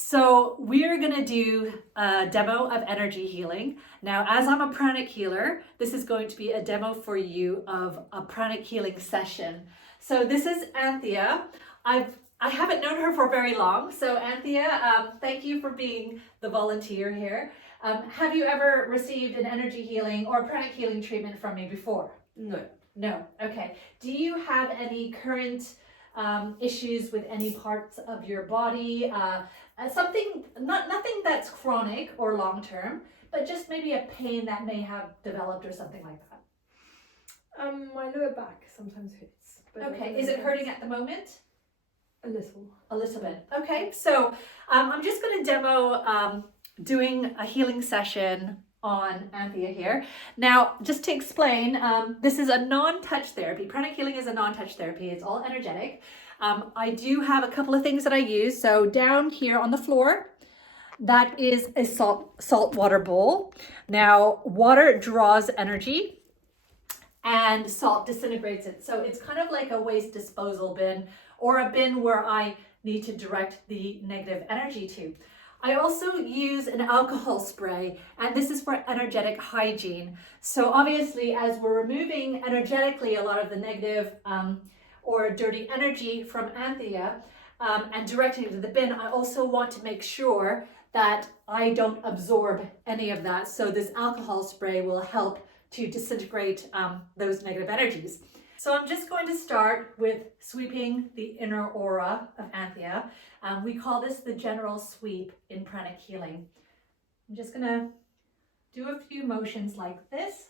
So we're gonna do a demo of energy healing. Now, as I'm a pranic healer, this is going to be a demo for you of a pranic healing session. So this is Anthea. I haven't known her for very long. So Anthea, thank you for being the volunteer here. Have you ever received an energy healing or pranic healing treatment from me before? No. No, okay. Do you have any current issues with any parts of your body? Nothing that's chronic or long term, but just maybe a pain that may have developed or something like that. My lower back sometimes hurts. Okay, is it hurting at the moment? A little. A little bit. Okay, so I'm just going to demo doing a healing session on Anthea here. Now, just to explain, this is a non-touch therapy. Pranic healing is a non-touch therapy. It's all energetic. I do have a couple of things that I use. So down here on the floor, that is a salt water bowl. Now, water draws energy and salt disintegrates it. So it's kind of like a waste disposal bin or a bin where I need to direct the negative energy to. I also use an alcohol spray, and this is for energetic hygiene. So obviously, as we're removing energetically a lot of the negative or dirty energy from Anthea and directing it to the bin, I also want to make sure that I don't absorb any of that. So this alcohol spray will help to disintegrate those negative energies. So I'm just going to start with sweeping the inner aura of Anthea. We call this the general sweep in pranic healing. I'm just going to do a few motions like this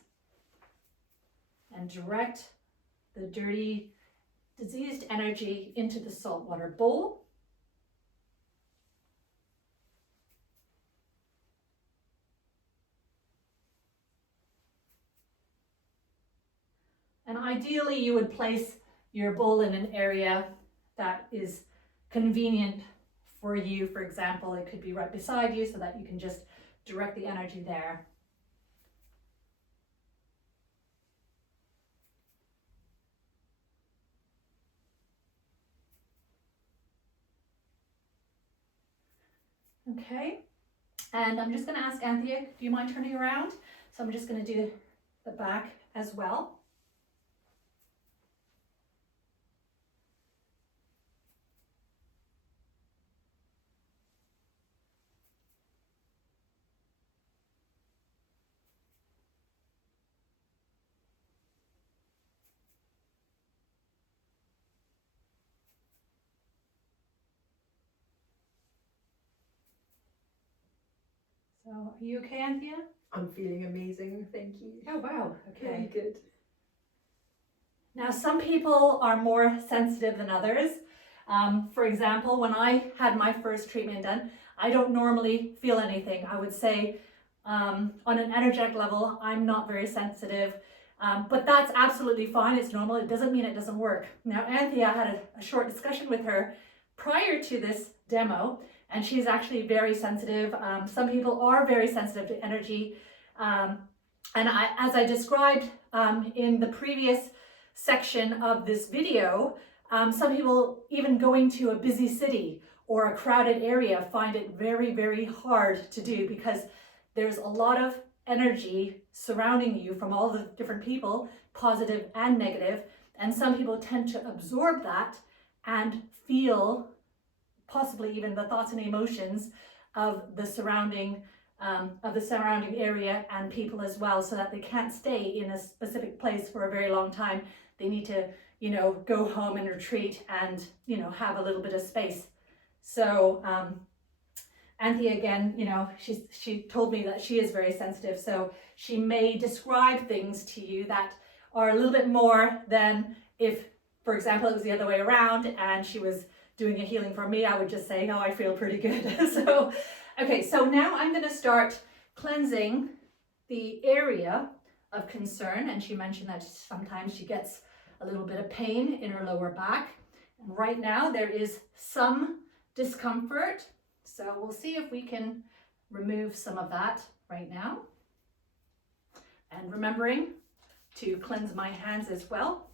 and direct the dirty, diseased energy into the saltwater bowl. And ideally, you would place your bowl in an area that is convenient for you. For example, it could be right beside you so that you can just direct the energy there. Okay, and I'm just going to ask Anthea, do you mind turning around? So I'm just going to do the back as well. So, are you okay, Anthea? I'm feeling amazing, thank you. Oh, wow. Okay. Really good. Now, some people are more sensitive than others. For example, when I had my first treatment done, I don't normally feel anything. I would say on an energetic level, I'm not very sensitive, but that's absolutely fine. It's normal. It doesn't mean it doesn't work. Now, Anthea, I had a short discussion with her prior to this demo, and she's actually very sensitive. Some people are very sensitive to energy. As I described in the previous section of this video, some people, even going to a busy city or a crowded area, find it very, very hard to do because there's a lot of energy surrounding you from all the different people, positive and negative, and some people tend to absorb that and feel possibly even the thoughts and emotions of the surrounding area and people as well, so that they can't stay in a specific place for a very long time. They need to, go home and retreat and, have a little bit of space. So Anthea, again, she told me that she is very sensitive, so she may describe things to you that are a little bit more than if, for example, it was the other way around and she was doing a healing for me. I would just say, I feel pretty good. So now I'm going to start cleansing the area of concern. And she mentioned that sometimes she gets a little bit of pain in her lower back. And right now there is some discomfort. So we'll see if we can remove some of that right now. And remembering to cleanse my hands as well.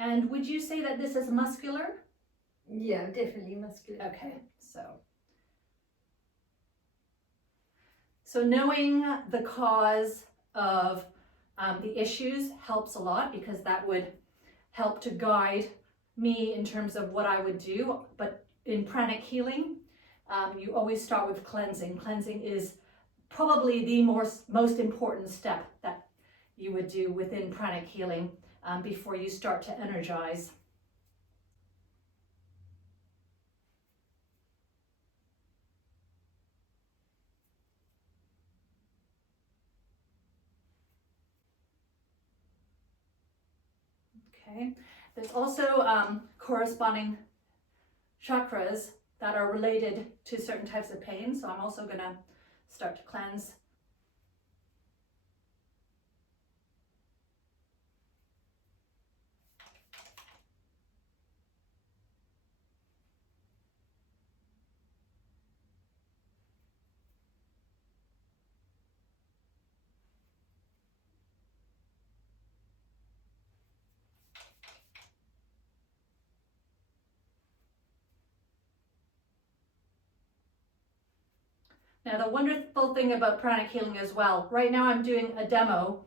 And would you say that this is muscular? Yeah, definitely muscular. Okay, so knowing the cause of the issues helps a lot, because that would help to guide me in terms of what I would do. But in pranic healing, you always start with cleansing. Cleansing is probably the most important step that you would do within pranic healing before you start to energize. Okay, there's also corresponding chakras that are related to certain types of pain. So I'm also gonna start to cleanse. Now, the wonderful thing about pranic healing as well, right now I'm doing a demo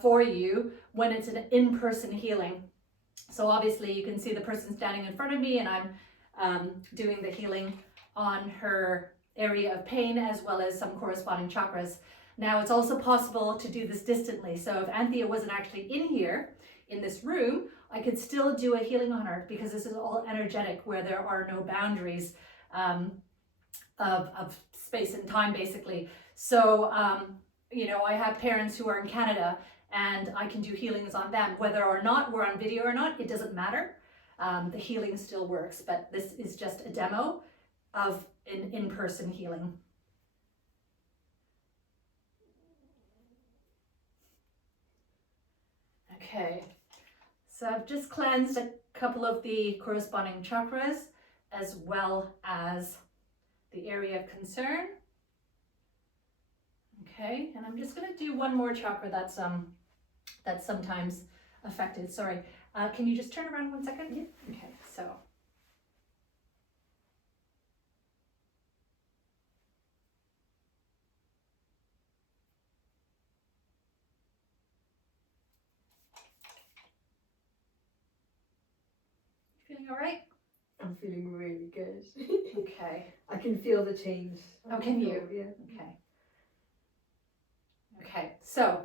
for you when it's an in-person healing. So obviously you can see the person standing in front of me, and I'm doing the healing on her area of pain as well as some corresponding chakras. Now, it's also possible to do this distantly. So if Anthea wasn't actually in here, in this room, I could still do a healing on her, because this is all energetic, where there are no boundaries of space and time, basically. So, you know, I have parents who are in Canada, and I can do healings on them. Whether or not we're on video or not, it doesn't matter. The healing still works, but this is just a demo of an in-person healing. Okay, so I've just cleansed a couple of the corresponding chakras, as well as the area of concern. Okay, and I'm just going to do one more chakra that's sometimes affected. Sorry, can you just turn around 1 second? Yeah. Okay, so feeling all right? I'm feeling really good. Okay. I can feel the change. Oh, can you? Yeah. Okay. Okay, so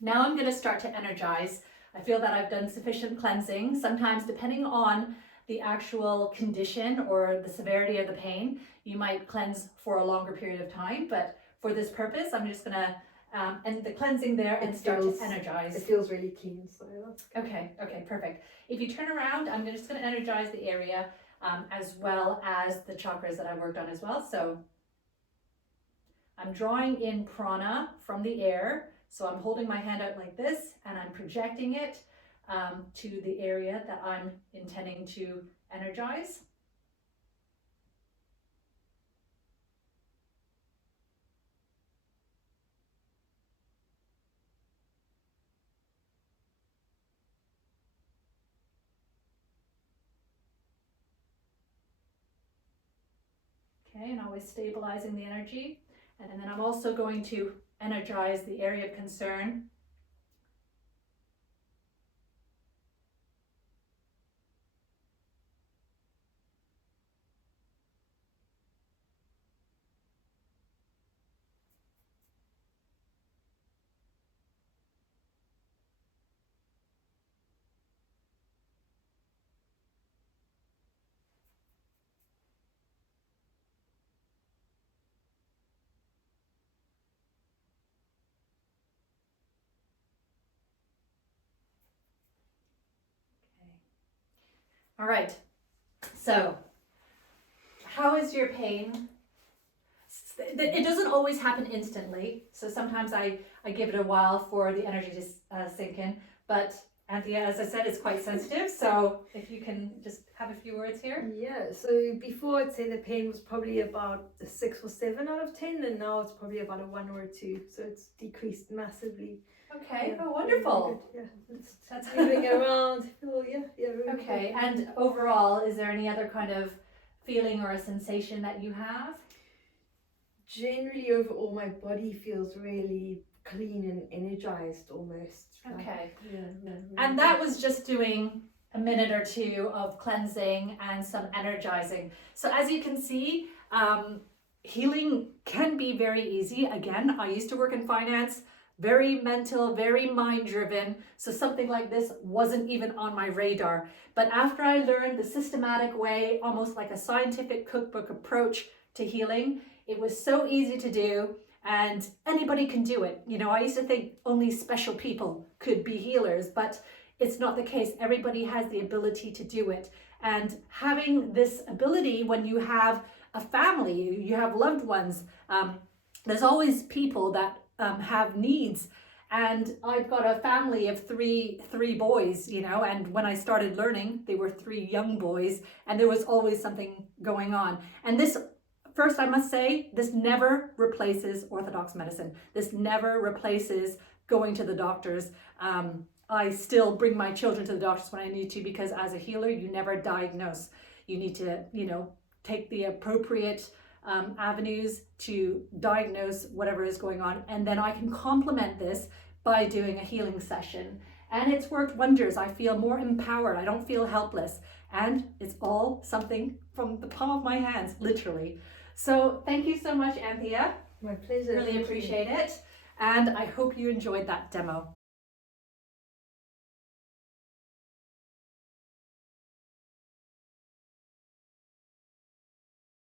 now I'm going to start to energize. I feel that I've done sufficient cleansing. Sometimes, depending on the actual condition or the severity of the pain, you might cleanse for a longer period of time. But for this purpose, I'm just going to end the cleansing there and start to energize. It feels really clean, so that's good. Okay, perfect. If you turn around, I'm just going to energize the area as well as the chakras that I worked on as well. So I'm drawing in prana from the air. So I'm holding my hand out like this, and I'm projecting it to the area that I'm intending to energize. Okay, and always stabilizing the energy. And then I'm also going to energize the area of concern. All right, so how is your pain? It doesn't always happen instantly. So sometimes I give it a while for the energy to sink in. But Anthea, as I said, it's quite sensitive, so if you can just have a few words here. Yeah, so before I'd say the pain was probably about a 6 or 7 out of 10, and now it's probably about a 1 or a 2, so it's decreased massively. Okay, Yeah, oh, wonderful. really good. Yeah, That's moving it around. Oh, yeah, really okay, good. and overall, is there any other kind of feeling or a sensation that you have? Generally, overall, my body feels really clean and energized almost. Okay. Yeah, really And good. that was just doing a minute or two of cleansing and some energizing. So as you can see, healing can be very easy. Again, I used to work in finance, very mental, very mind driven. So something like this wasn't even on my radar. But after I learned the systematic way, almost like a scientific cookbook approach to healing, it was so easy to do. And anybody can do it. You know, I used to think only special people could be healers, but it's not the case. Everybody has the ability to do it. And having this ability when you have a family, you have loved ones, there's always people that have needs. And I've got a family of three boys, you know, and when I started learning, they were 3 young boys, and there was always something going on. And this, first, I must say, this never replaces orthodox medicine. This never replaces going to the doctors. I still bring my children to the doctors when I need to, because as a healer, you never diagnose. You need to, you know, take the appropriate avenues to diagnose whatever is going on. And then I can complement this by doing a healing session. And it's worked wonders. I feel more empowered. I don't feel helpless. And it's all something from the palm of my hands, literally. So thank you so much, Anthea. My pleasure. Really appreciate it. And I hope you enjoyed that demo.